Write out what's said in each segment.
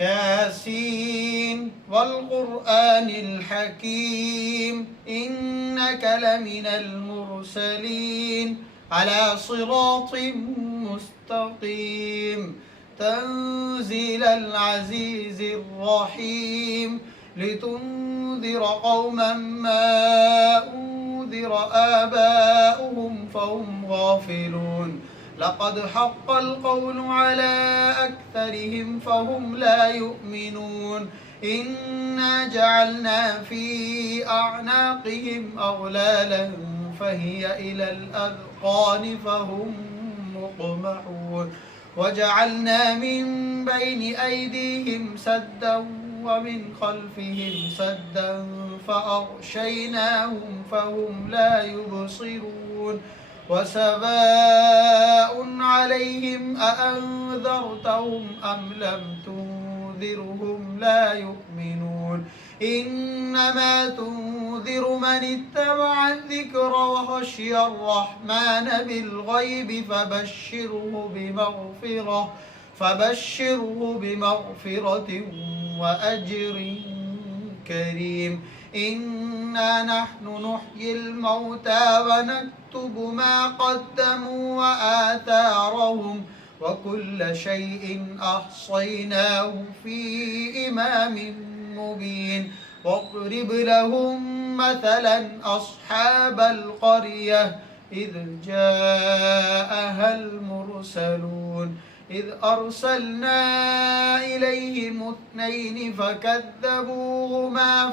ياسين والقرآن الحكيم إنك لمن المرسلين على صراط مستقيم تنزيل العزيز الرحيم لتنذر قوما ما أنذر آباؤهم فهم غافلون لقد حق القول على أكثرهم فهم لا يؤمنون إنا جعلنا في أعناقهم أغلالا فهي إلى الأذقان فهم مقمحون وجعلنا من بين أيديهم سدا ومن خلفهم سدا فأغشيناهم فهم لا يبصرون وسواء عليهم أأنذرتهم أم لم تنذرهم لا يؤمنون إنما تنذر من اتبع الذكر وخشي الرحمن بالغيب فبشره بمغفرة وأجر كريم إنا نحن نحيي الموتى ونكتب ما قدموا وآثارهم وكل شيء أحصيناه في إمام مبين واضرب لهم مثلا أصحاب القرية إذ جاءها المرسلون إذ أرسلنا إليهم 2 فكذبوهما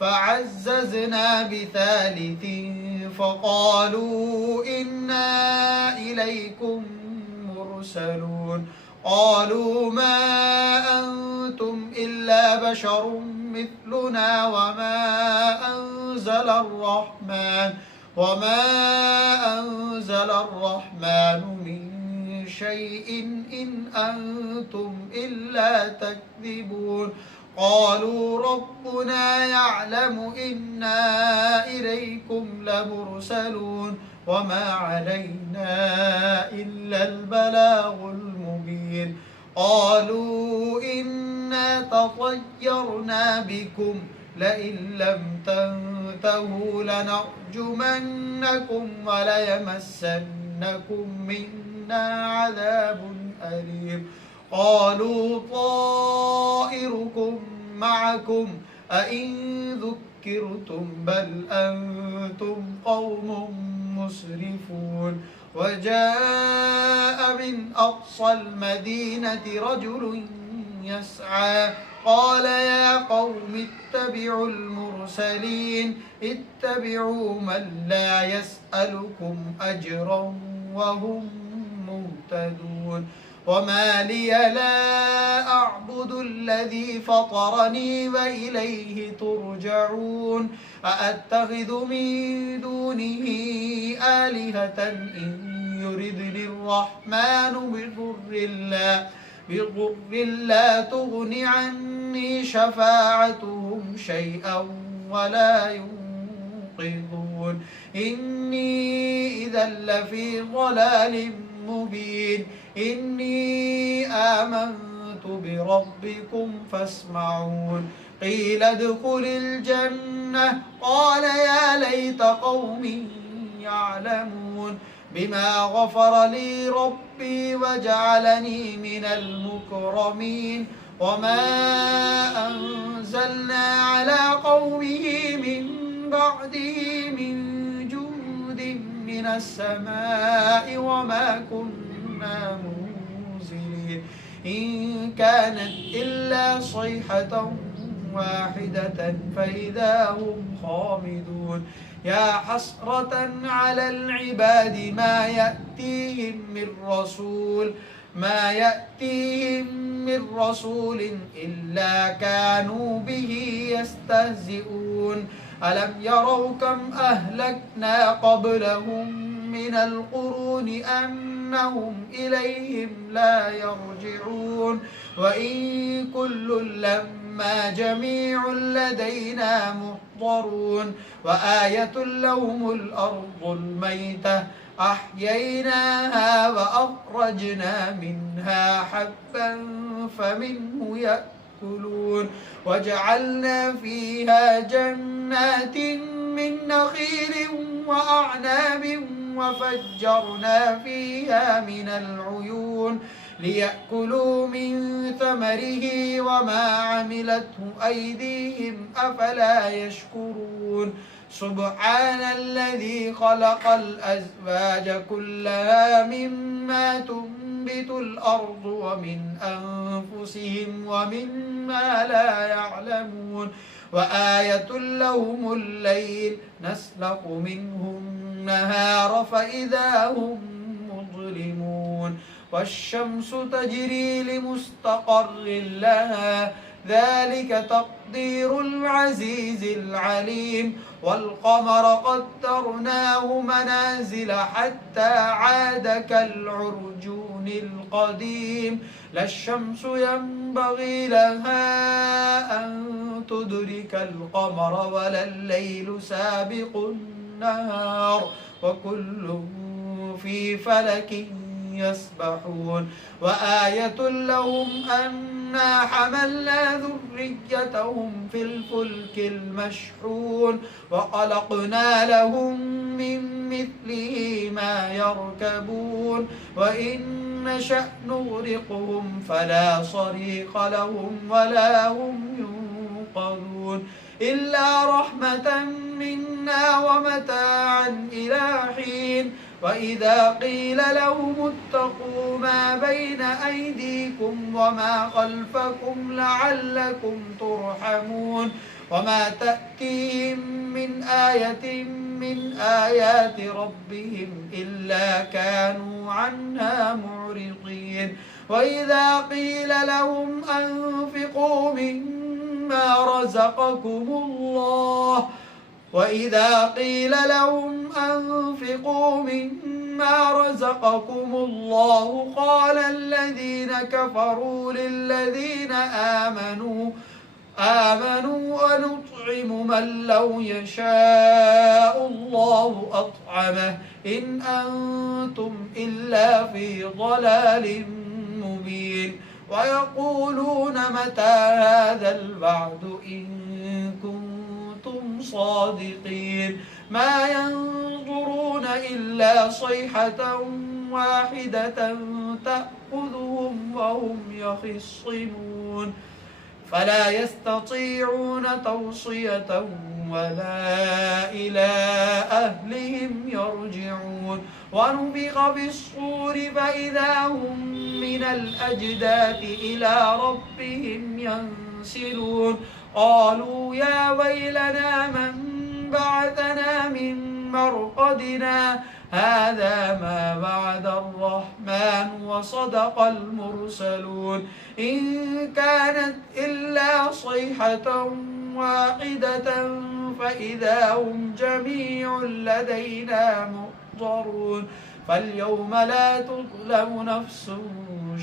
فعززنا بثالث فقالوا إنا إليكم مرسلون قالوا ما أنتم إلا بشر مثلنا وما أنزل الرحمن من شيء إن أنتم إلا تكذبون قالوا ربنا يعلم إنا إليكم لمرسلون وما علينا إلا البلاغ المبين قالوا إنا تطيرنا بكم لئن لم تنتهوا لنرجمنكم وليمسنكم منا عذاب أليم قالوا طائركم معكم أئن ذكرتم بل أنتم قوم مسرفون وجاء من أقصى المدينة رجل يسعى قال يا قوم اتبعوا المرسلين اتبعوا من لا يسألكم أجرا وهم مهتدون وما لي لا أعبد الذي فطرني وإليه ترجعون أأتخذ من دونه آلهة إن يردني الرحمن بضر لا تغن عني شفاعتهم شيئا ولا ينقذون إني إذا لفي ضلال مبين إني آمنت بربكم فاسمعون قيل ادخل الجنة قال يا ليت قومي يعلمون بما غفر لي ربي وجعلني من المكرمين وما أنزلنا على قومه من بعده من جند من السماء وما كنا منزلين إن كانت إلا صيحة واحدة فإذا هم خامدون يا حسرة على العباد ما يأتيهم من رسول إلا كانوا به يستهزئون ألم يروا كم أهلكنا قبلهم من القرون أنهم إليهم لا يرجعون وإن كل لما جميع لدينا محضرون وآية لهم الأرض الميتة أحييناها وأخرجنا منها حبا فمنه يأكلون وجعلنا فيها جنات من نخيل وأعناب وفجرنا فيها من العيون ليأكلوا من ثمره وما عملته أيديهم أفلا يشكرون سبحان الذي خلق الأزواج كلها مما تنبت الأرض ومن أنفسهم ومما لا يعلمون وآية لهم الليل نسلخ منه النهار فإذا هم مظلمون والشمس تجري لمستقر لها ذلك تقدير العزيز العليم والقمر قدرناه منازل حتى عاد كالعرجون القديم لا الشمس ينبغي لها أن تدرك القمر ولا الليل سابق النهار وكل في فلك يسبحون وآية لهم أنا حملنا ذريتهم في الفلك المشحون وخلقنا لهم من مثله ما يركبون وإن نشأ نغرقهم فلا صريخ لهم ولا هم ينقذون إلا رحمة منا ومتاعا إلى حين وإذا قيل لهم اتقوا ما بين أيديكم وما خلفكم لعلكم ترحمون وما تأتيهم من آية من آيات ربهم إلا كانوا عنها معرضين وإذا قيل لهم أنفقوا مما رزقكم الله وإذا قيل لهم أنفقوا مما رزقكم الله قال الذين كفروا للذين آمنوا ونطعم من لو يشاء الله أطعمه إن أنتم إلا في ضلال مبين ويقولون متى هذا الوعد إن كنتم صادقين ما ينظرون إلا صيحة واحدة تأخذهم وهم يخصمون فلا يستطيعون توصية ولا إلى أهلهم يرجعون ونفخ في الصور فإذا هم من الأجداث إلى ربهم ينسلون قالوا يا ويلنا من بعثنا من مرقدنا هذا ما وعد الرحمن وصدق المرسلون إن كانت إلا صيحة واحدة فإذا هم جميع لدينا محضرون فاليوم لا تظلم نفس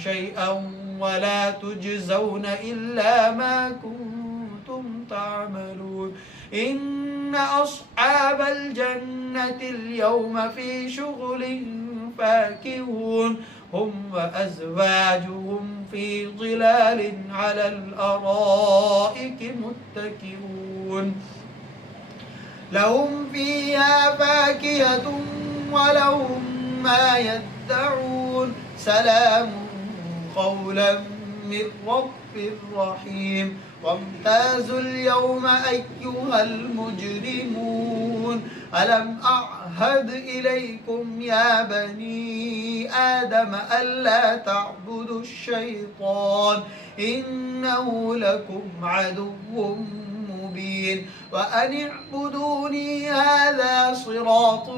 شيئا ولا تجزون إلا ما كنتم تعملون إن أصحاب الجنة اليوم في شغل فاكهون هم وأزواجهم في ظلال على الأرائك متكئون لهم فيها فاكهة ولهم ما يدعون سلام قولا من رب رحيم وامتازوا اليوم أيها المجرمون ألم أعهد إليكم يا بني آدم ألا تعبدوا الشيطان إنه لكم عدو مبين وأن اعبدوني هذا صراط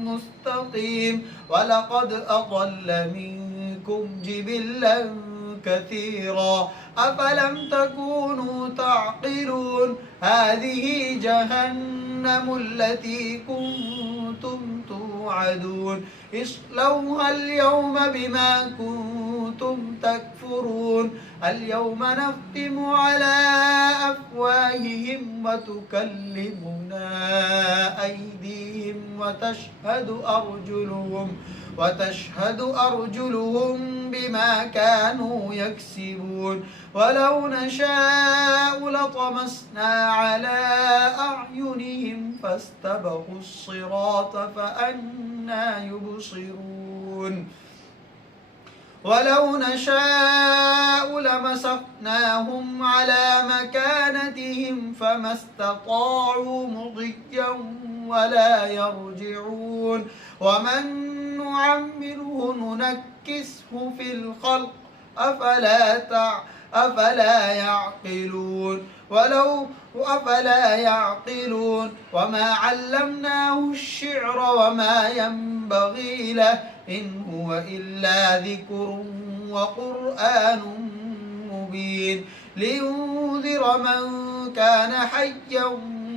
مستقيم ولقد أضل منكم جبلا كثيرا أفلم تكونوا تعقلون هذه جهنم التي كنتم توعدون توعدون اصلوها اليوم بما كنتم تكفرون اليوم نختم على أفواههم وتكلمنا أيديهم وتشهد أرجلهم بما كانوا يكسبون ولو نشاء لطمسنا على أعينهم فاستبقوا الصراط فأنى يبصرون ولو نشاء لمسخناهم على مكانتهم فما استطاعوا مضيا ولا يرجعون ومن نعمره ننكسه في الخلق أفلا يعقلون وما علمناه الشعر وما ينبغي له إن هو إلا ذكر وقرآن مبين لينذر من كان حيا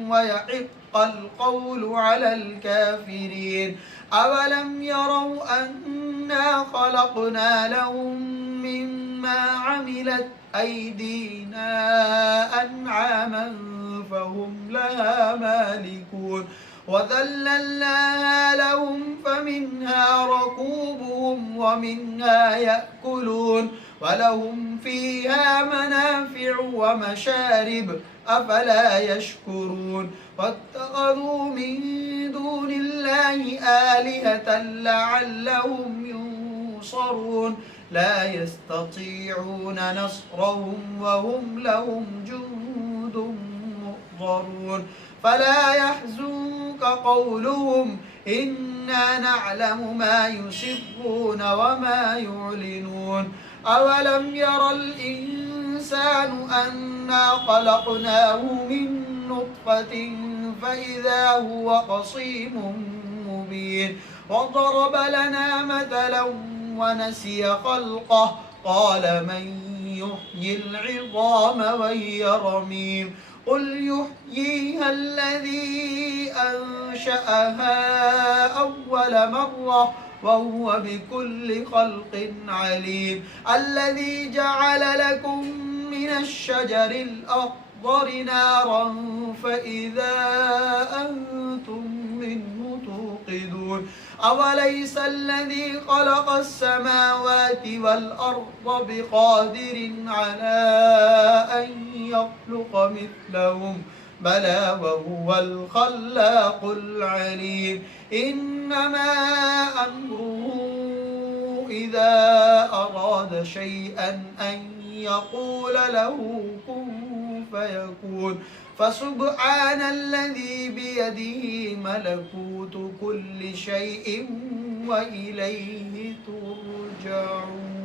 ويحق القول على الكافرين أولم يروا أنا خلقنا لهم مما عملت أيدينا أنعاما فهم لها مالكون وذللناها لهم فمنها ركوبهم ومنها يأكلون ولهم فيها منافع ومشارب أفلا يشكرون واتخذوا من دون الله آلهة لعلهم ينصرون لا يستطيعون نصرهم وهم لهم جند محضرون فلا يحزنك قولهم إنا نعلم ما يسرون وما يعلنون أولم ير الإنسان أنا خلقناه من نطفة فإذا هو خصيم مبين وضرب لنا مثلا ونسي خلقه قال من يحيي العظام وهي رميم قل يحييها الذي أنشأها أول مرة وهو بكل خلق عليم الذي جعل لكم من الشجر الأخضر نارا فإذا أنتم منه توقدون أوليس الذي خلق السماوات والأرض بقادر على أن يخلق مثلهم بلى وهو الخلاق العليم إنما أمره إذا أراد شيئا أن يقول له كن فيكون فسبحان الذي بيده ملكوت كل شيء وإليه ترجعون.